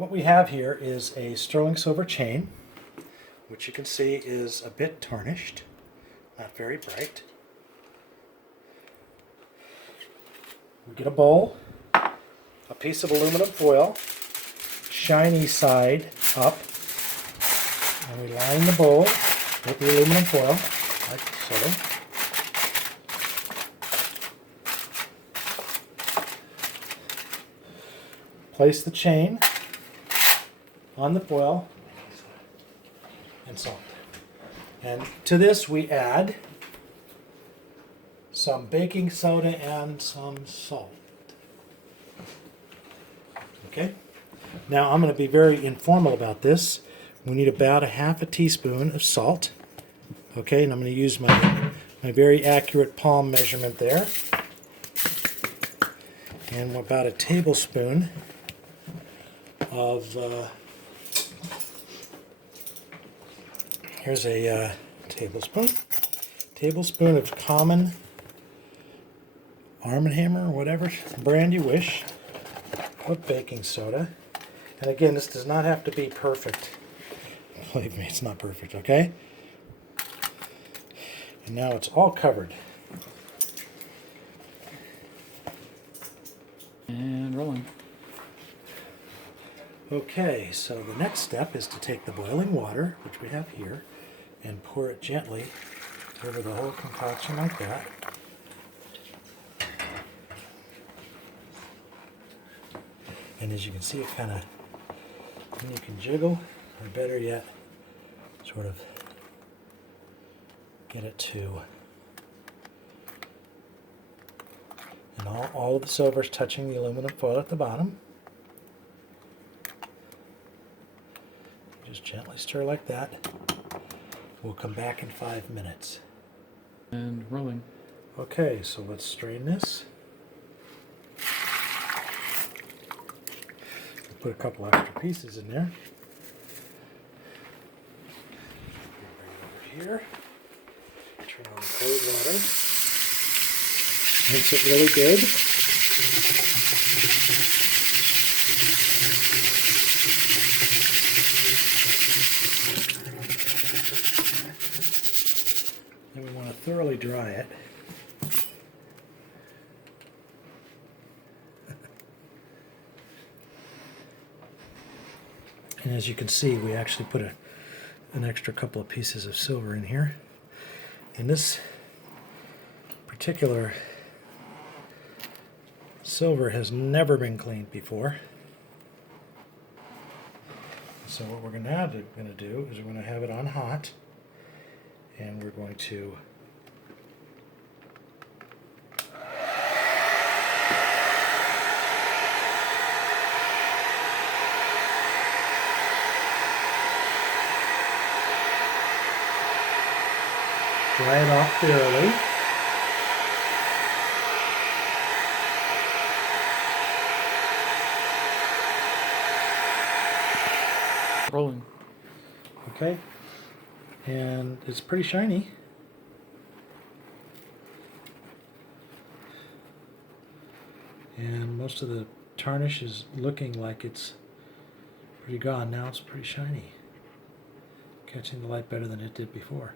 What we have here is a sterling silver chain, which you can see is a bit tarnished, not very bright. We get a bowl, a piece of aluminum foil, shiny side up, and we line the bowl with the aluminum foil, like so. Place the chain on the foil and salt. And to this we add some baking soda and some salt. Okay? Now I'm going to be very informal about this. We need about a half a teaspoon of salt. Okay, and I'm going to use my very accurate palm measurement there. And about a tablespoon of, here's a tablespoon of common Arm & Hammer or whatever brand you wish of baking soda. And again, this does not have to be perfect. Believe me, it's not perfect, okay? And now it's all covered. And rolling. Okay, so the next step is to take the boiling water, which we have here, and pour it gently over the whole concoction like that. And as you can see, it kind of, then you can jiggle, or better yet, sort of get it to, and all of the silver is touching the aluminum foil at the bottom. Just gently stir like that. We'll come back in 5 minutes. And rolling. Okay, so let's strain this. Put a couple extra pieces in there. Bring it over here. Turn on the cold water. Rinse it really good. Then we want to thoroughly dry it. And as you can see, we actually put an extra couple of pieces of silver in here. And this particular silver has never been cleaned before. So what we're now going to do is we're going to have it on hot, and we're going to dry it off thoroughly. Rolling. Okay, and it's pretty shiny. And most of the tarnish is looking like it's pretty gone. Now it's pretty shiny, catching the light better than it did before.